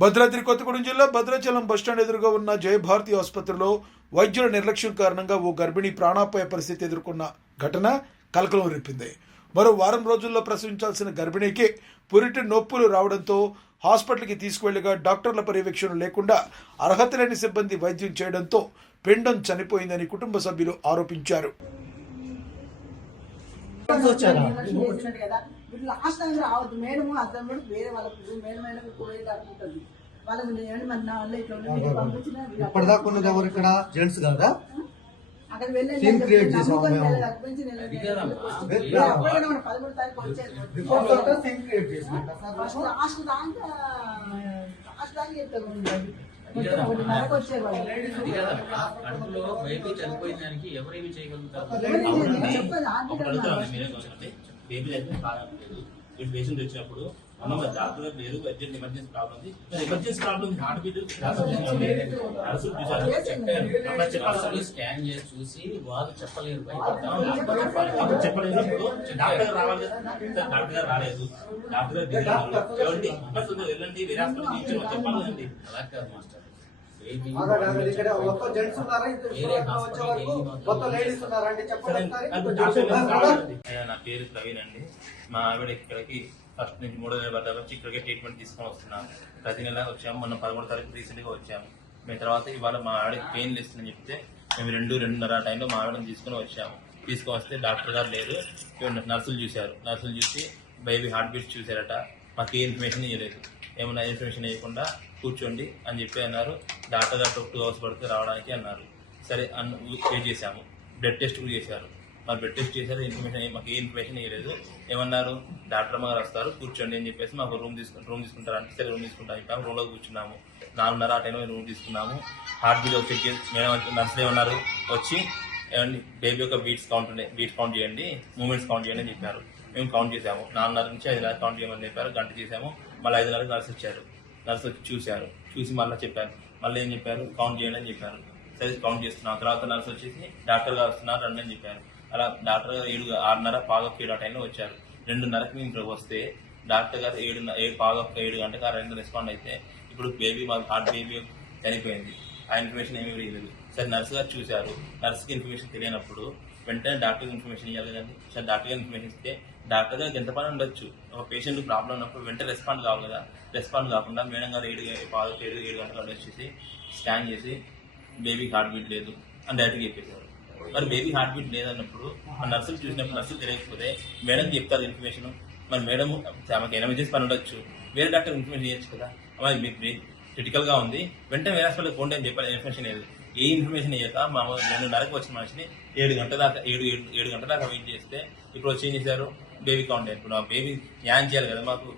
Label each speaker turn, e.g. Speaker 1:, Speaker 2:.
Speaker 1: భద్రాద్రి కొత్తగూడెం జిల్లా భద్రాచలం బస్టాండ్ ఎదురుగా ఉన్న జయభారతి ఆసుపత్రిలో వైద్యుల నిర్లక్ష్యం కారణంగా ఓ గర్భిణి ప్రాణాపాయ పరిస్థితి ఎదుర్కొన్న ఘటన కలకలం రేపింది. మరో వారం రోజుల్లో ప్రసవించాల్సిన గర్భిణికి పురిటి నొప్పులు రావడంతో హాస్పిటల్కి తీసుకువెళ్ళగా డాక్టర్ల పర్యవేక్షణ లేకుండా అర్హత లేని సిబ్బంది వైద్యం చేయడంతో పిండం చనిపోయిందని కుటుంబ సభ్యులు ఆరోపించారు.
Speaker 2: వచ్చారా?
Speaker 3: చేసినట్టు కదా ఇప్పుడు లాస్ట్ టైం రావద్దు మేడం అర్థం కూడా వేరే వాళ్ళకి మేడం అయినా పోయేది అనుకుంటుంది వాళ్ళకి నేను మరి నా వల్ల ఇట్లా పంపించిన
Speaker 2: ఇప్పటిదాకా ఉన్నది ఎవరు ఇక్కడ జెంట్స్ కాదా
Speaker 3: అక్కడ మన పదమూడు తారీఖు వచ్చేది. లాస్ట్ దాకా లాస్ట్ దాకా చెప్తాను
Speaker 4: కడుపులో బేబీ చనిపోయిన దానికి ఎవరేమి చేయగలుగుతారు మీరే బేబీ చనిపోయిన పేషెంట్ వచ్చినప్పుడు అమ్మ డాక్టర్ అర్జెంట్ ఎమర్జెన్సీ ప్రాబ్లం ఉంది emergency problem heartbeat
Speaker 5: scan చేసి చూసి వాళ్ళు చెప్పలేరు
Speaker 4: చెప్పలేదు డాక్టర్ రావాలి కదా డాక్టర్ గారు రాలేదు డాక్టర్ గారు దిగారు వెళ్ళండి వేరే హాస్పిటల్ చెప్పాలి కదండి
Speaker 5: అలా కాదు మాస్టర్
Speaker 2: మొత్తం జెంట్స్ ఉన్నారా? వచ్చే వరకు మొత్తం లేడీస్ ఉన్నారా? అంటే చెప్పండి
Speaker 4: నా పేరు ప్రవీణ్ అండి. మా ఆవిడ ఇక్కడికి ఫస్ట్ నుంచి మూడో నెల పడ్డ వచ్చి ఇక్కడికి ట్రీట్మెంట్ తీసుకొని వస్తున్నాం. ప్రతి నెల వచ్చాము. మొన్న పదమూడు తారీఖు రీసెంట్గా వచ్చాము. మేము తర్వాత ఇవాళ మా ఆవిడకి పెయిన్ లేస్తుందని చెప్తే మేము రెండు రెండున్నర టైంలో మా ఆవిడని తీసుకొని వచ్చాము. తీసుకొని వస్తే డాక్టర్ గారు లేరు. నర్సులు చూశారు. నర్సులు చూసి బేబీ హార్ట్ బీట్ చూశారట. మాకు ఏ ఇన్ఫర్మేషన్ ఇవ్వలేదు. ఏమైనా ఇన్ఫర్మేషన్ వేయకుండా కూర్చోండి అని చెప్పి అన్నారు. డాక్టర్ గారు టూ అవర్స్ పడితే రావడానికి అన్నారు. సరే అన్న వెయిట్ చేశాము. బ్లడ్ టెస్ట్ కూడా చేశారు. మరి బ్లడ్ టెస్ట్ చేశారు ఇన్ఫర్మేషన్ మాకు ఏ ఇన్ఫర్మేషన్ ఇవ్వలేదు. ఏమన్నారు? డాక్టర్ అమ్మ గారు వస్తారు కూర్చోండి అని చెప్పేసి మాకు రూమ్ తీసుకుని రూమ్ తీసుకుంటారు? సరే రూమ్ తీసుకుంటాం చెప్పాము. రూమ్లో కూర్చున్నాము. నాలుగున్నర ఆ టైంలో రూమ్ తీసుకున్నాము. హార్ట్ బీట్ చెక్ చేసి మేడం నర్సులు ఏమన్నారు? వచ్చి ఏమండి బేబీ యొక్క బీట్స్ కౌంట్ ఉన్నాయి బీట్స్ కౌంట్ చేయండి మూమెంట్స్ కౌంట్ చేయండి అని చెప్పారు. మేము కౌంట్ చేసాము నాలుగున్నర నుంచి ఐదున్నర కౌంట్ చేయమని చెప్పారు. గంట చేసాము మళ్ళీ ఐదున్నరకు నర్సు వచ్చారు నర్సు వచ్చి చూశారు. చూసి మళ్ళీ చెప్పారు. మళ్ళీ ఏం చెప్పారు? కౌంట్ చేయండి అని చెప్పారు. సరే కౌంట్ చేస్తున్నాం. తర్వాత నర్సు వచ్చేసి డాక్టర్ గారు వస్తున్నారు రండి అని చెప్పారు. అలా డాక్టర్ గారు ఏడు ఆరున్నర పాగొక్క ఏడు ఆ టైంలో వచ్చారు. రెండున్నరకు మేము వస్తే డాక్టర్ గారు ఏడు ఏడు పాగొక్క ఏడు గంటకు ఆ రెండు రెస్పాండ్ అయితే ఇప్పుడు బేబీ మా హార్ట్ బేబీ చనిపోయింది. ఆ ఇన్ఫర్మేషన్ ఏమీ లేదు సరే నర్సు గారు చూశారు. నర్స్కి ఇన్ఫర్మేషన్ తెలియనప్పుడు వెంటనే డాక్టర్ ఇన్ఫర్మేషన్ ఇవ్వాలి కదండి. సార్ డాక్టర్ ఇన్ఫర్మేషన్ ఇస్తే డాక్టర్ గారికి ఎంత పని ఉండొచ్చు? ఒక పేషెంట్ ప్రాబ్లం ఉన్నప్పుడు వెంటనే రెస్పాండ్ కావాలి కదా. రెస్పాండ్ కాకుండా మేడం గారు ఏడు పాలు ఏడు ఏడు గంటలు వచ్చేసి స్కాన్ చేసి బేబీకి హార్ట్ బీట్ లేదు అని డైరెక్ట్గా చెప్పేశారు. మరి బేబీ హార్ట్ బీట్ లేదన్నప్పుడు ఆ నర్సులు చూసినప్పుడు నర్సులు తెలియకపోతే మేడం చెప్తారు ఇన్ఫర్మేషన్. మరి మేడం ఆమెకి ఎమర్జెన్సీ పని ఉండొచ్చు. వేరే డాక్టర్ ఇన్ఫర్మేషన్ ఇవ్వచ్చు కదా. మరి మీకు క్రిటికల్గా ఉంది. వెంటనే వేరే హాస్పిటల్ పోండి టైం చెప్పాలి. ఇన్ఫర్మేషన్ లేదు. ఏ ఇన్ఫర్మేషన్ ఇవ్వక మా రెండున్నరకు వచ్చిన మనిషిని ఏడు గంటల దాకా ఏడు ఏడు గంటల దాకా వెయిట్ చేస్తే ఇప్పుడు వచ్చి ఏం చేశారు? బేబీ కౌంట్ ఇప్పుడు ఆ బేబీ న్యాయం చేయాలి కదా మాకు.